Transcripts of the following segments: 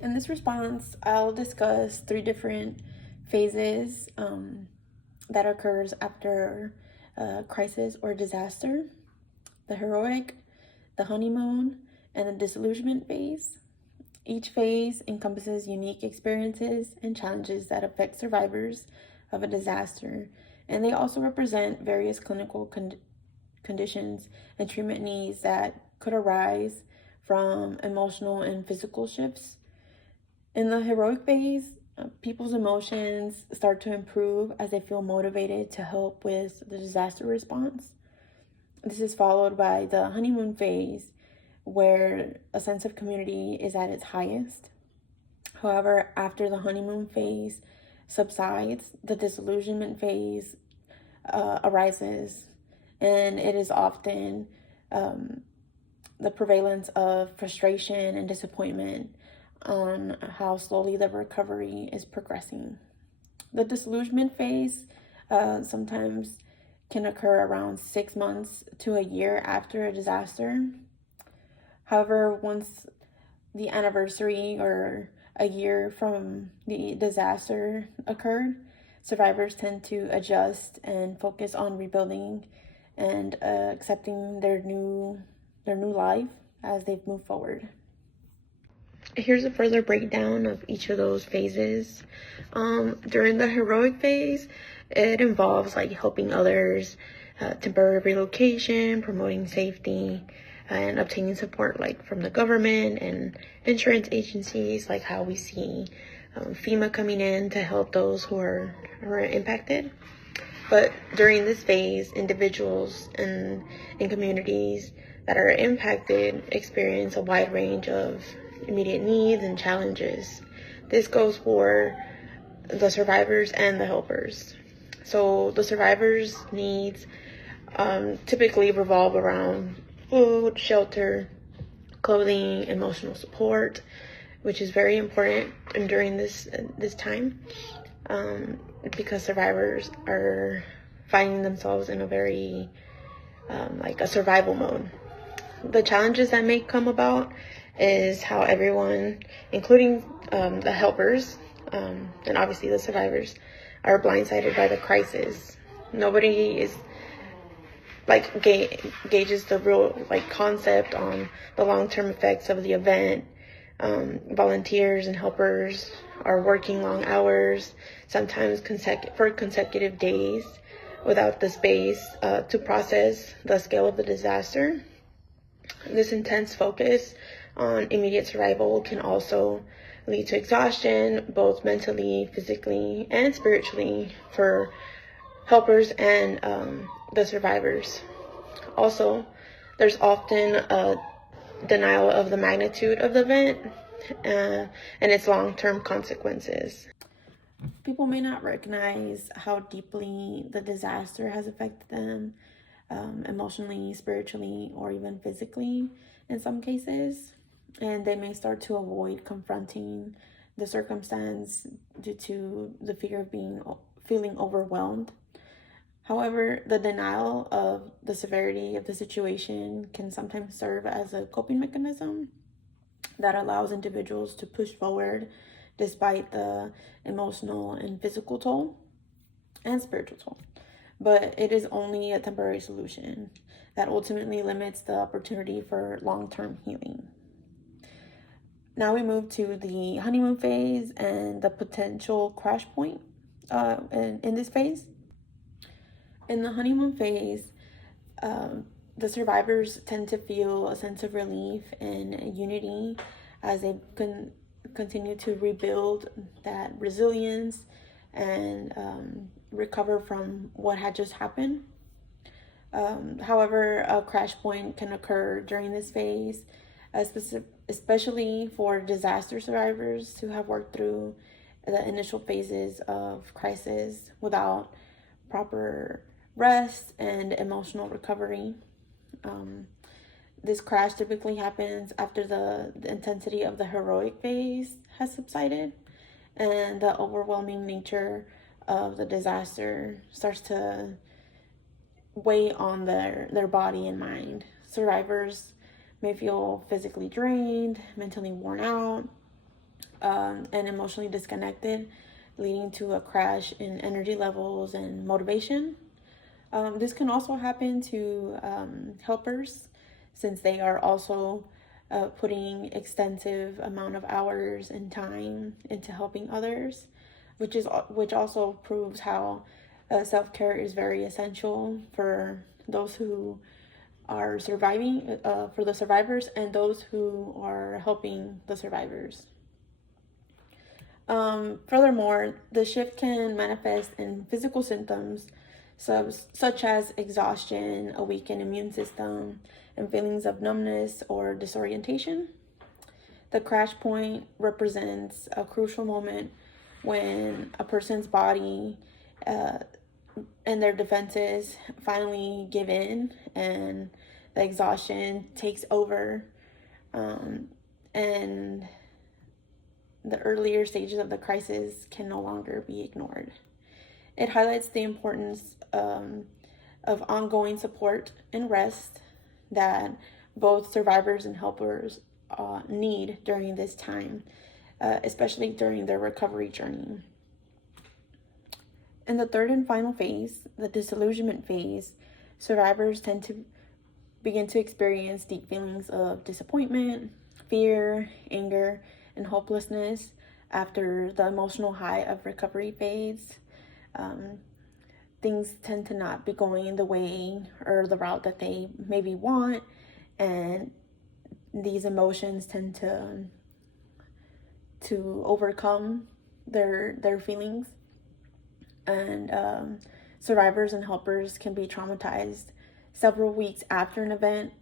In this response, I'll discuss three different phases that occurs after a crisis or disaster: the heroic, the honeymoon, and the disillusionment phase. Each phase encompasses unique experiences and challenges that affect survivors of a disaster, and they also represent various clinical conditions and treatment needs that could arise from emotional and physical shifts. In the heroic phase, people's emotions start to improve as they feel motivated to help with the disaster response. This is followed by the honeymoon phase, where a sense of community is at its highest. However, after the honeymoon phase subsides, the disillusionment phase arises, and it is often the prevalence of frustration and disappointment on how slowly the recovery is progressing. The disillusionment phase sometimes can occur around 6 months to a year after a disaster. However, once the anniversary or a year from the disaster occurred, survivors tend to adjust and focus on rebuilding and accepting their new life as they've moved forward. Here's a further breakdown of each of those phases. During the heroic phase, it involves like helping others, temporary relocation, promoting safety, and obtaining support like from the government and insurance agencies, like how we see FEMA coming in to help those who are impacted. But during this phase, individuals and in communities that are impacted experience a wide range of immediate needs and challenges. This goes for the survivors and the helpers. So the survivors' needs typically revolve around food, shelter, clothing, emotional support, which is very important during this time because survivors are finding themselves in a very like a survival mode. The challenges that may come about is how everyone, including the helpers and obviously the survivors, are blindsided by the crisis. Nobody is like gauges the real like concept on the long-term effects of the event. Volunteers and helpers are working long hours, sometimes for consecutive days, without the space to process the scale of the disaster. This intense focus on immediate survival can also lead to exhaustion, both mentally, physically, and spiritually for helpers and the survivors. Also, there's often a denial of the magnitude of the event and its long-term consequences. People may not recognize how deeply the disaster has affected them emotionally, spiritually, or even physically in some cases, and they may start to avoid confronting the circumstance due to the fear of feeling overwhelmed. However, the denial of the severity of the situation can sometimes serve as a coping mechanism that allows individuals to push forward despite the emotional and physical toll and spiritual toll. But it is only a temporary solution that ultimately limits the opportunity for long-term healing. Now we move to the honeymoon phase and the potential crash point in this phase. In the honeymoon phase, the survivors tend to feel a sense of relief and unity as they continue to rebuild that resilience and recover from what had just happened. However, a crash point can occur during this phase, especially for disaster survivors who have worked through the initial phases of crisis without proper rest and emotional recovery. This crash typically happens after the intensity of the heroic phase has subsided and the overwhelming nature of the disaster starts to weigh on their body and mind. Survivors may feel physically drained, mentally worn out, and emotionally disconnected, leading to a crash in energy levels and motivation. This can also happen to helpers, since they are also putting extensive amount of hours and time into helping others, which also proves how self-care is very essential for those who are surviving, for the survivors, and those who are helping the survivors. Furthermore, the shift can manifest in physical symptoms such as exhaustion, a weakened immune system, and feelings of numbness or disorientation. The crash point represents a crucial moment when a person's body and their defenses finally give in, and the exhaustion takes over, and the earlier stages of the crisis can no longer be ignored. It highlights the importance of ongoing support and rest that both survivors and helpers need during this time, especially during their recovery journey. In the third and final phase, the disillusionment phase, survivors tend to begin to experience deep feelings of disappointment, fear, anger, and hopelessness after the emotional high of recovery phase. Things tend to not be going the way or the route that they maybe want, and these emotions tend to overcome their feelings, and survivors and helpers can be traumatized several weeks after an event,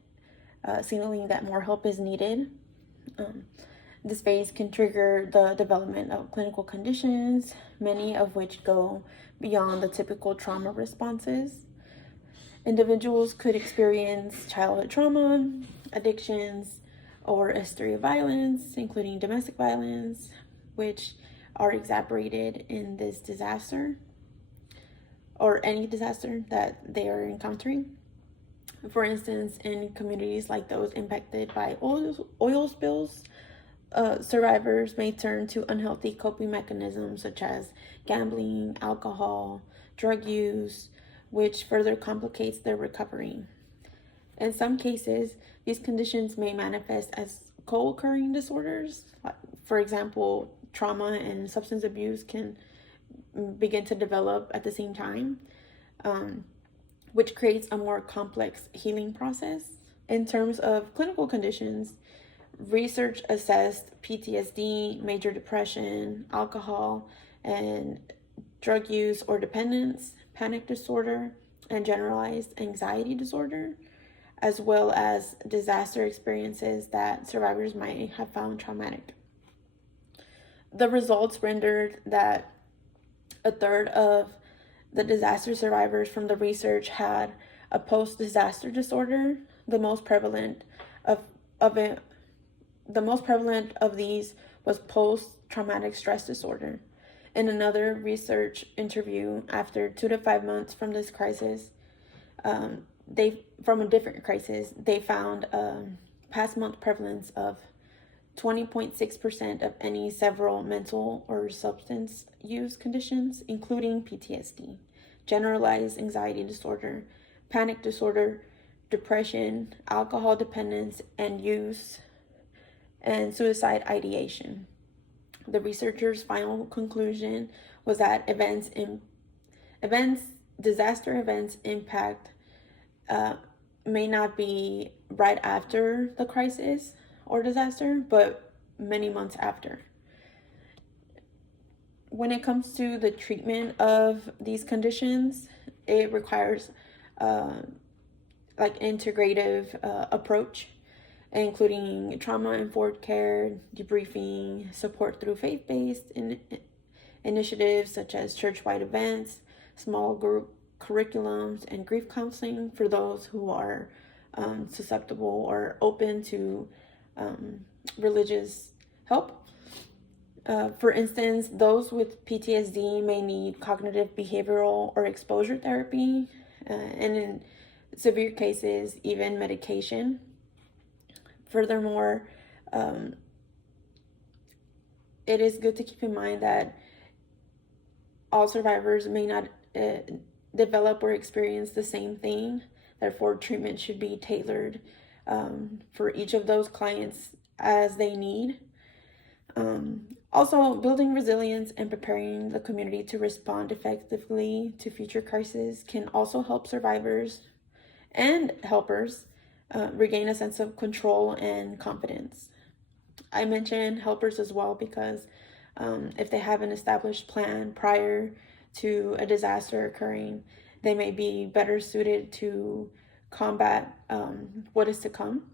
signaling that more help is needed. This phase can trigger the development of clinical conditions, many of which go beyond the typical trauma responses. Individuals could experience childhood trauma, addictions, or a history of violence, including domestic violence, which are exacerbated in this disaster or any disaster that they are encountering. For instance, in communities like those impacted by oil spills, survivors may turn to unhealthy coping mechanisms such as gambling, alcohol, drug use, which further complicates their recovery. In some cases, these conditions may manifest as co-occurring disorders. For example, trauma and substance abuse can begin to develop at the same time, which creates a more complex healing process. In terms of clinical conditions, research assessed PTSD, major depression, alcohol and drug use or dependence, panic disorder, and generalized anxiety disorder, as well as disaster experiences that survivors might have found traumatic. The results rendered that a third of the disaster survivors from the research had a post-disaster disorder. The most prevalent of these was post-traumatic stress disorder. In another research interview after 2 to 5 months from this crisis, from a different crisis, they found a past month prevalence of 20.6% of any several mental or substance use conditions, including PTSD, generalized anxiety disorder, panic disorder, depression, alcohol dependence and use, and suicide ideation. The researchers' final conclusion was that disaster events impact may not be right after the crisis or disaster, but many months after. When it comes to the treatment of these conditions, it requires integrative approach, including trauma-informed care, debriefing, support through faith-based initiatives such as church-wide events, small group curriculums, and grief counseling for those who are susceptible or open to religious help. For instance, those with PTSD may need cognitive behavioral or exposure therapy, and in severe cases, even medication. Furthermore, it is good to keep in mind that all survivors may not develop or experience the same thing. Therefore, treatment should be tailored for each of those clients as they need. Also, building resilience and preparing the community to respond effectively to future crises can also help survivors and helpers regain a sense of control and confidence. I mentioned helpers as well because if they have an established plan prior to a disaster occurring, they may be better suited to combat what is to come.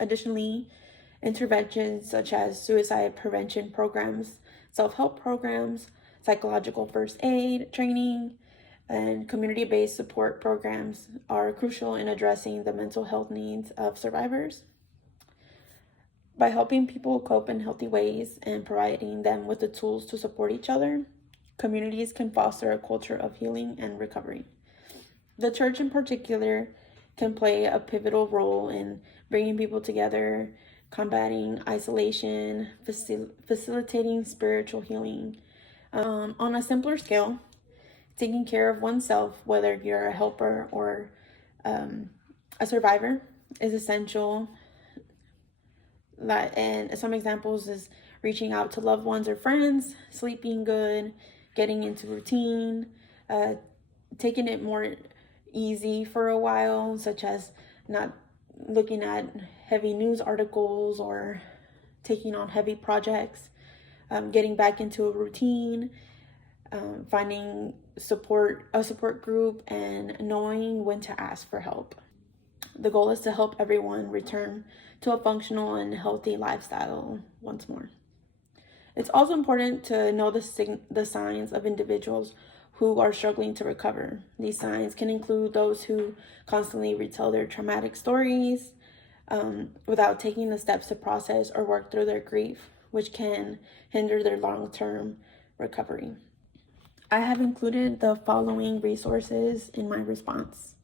Additionally, interventions such as suicide prevention programs, self-help programs, psychological first aid training, and community-based support programs are crucial in addressing the mental health needs of survivors. By helping people cope in healthy ways and providing them with the tools to support each other, communities can foster a culture of healing and recovery. The church in particular can play a pivotal role in bringing people together, combating isolation, facilitating spiritual healing. On a simpler scale, taking care of oneself, whether you're a helper or a survivor, is essential. And some examples is reaching out to loved ones or friends, sleeping good, getting into routine, taking it more easy for a while, such as not looking at heavy news articles or taking on heavy projects, getting back into a routine, finding a support group, and knowing when to ask for help. The goal is to help everyone return to a functional and healthy lifestyle once more. It's also important to know the signs of individuals who are struggling to recover. These signs can include those who constantly retell their traumatic stories without taking the steps to process or work through their grief, which can hinder their long-term recovery. I have included the following resources in my response.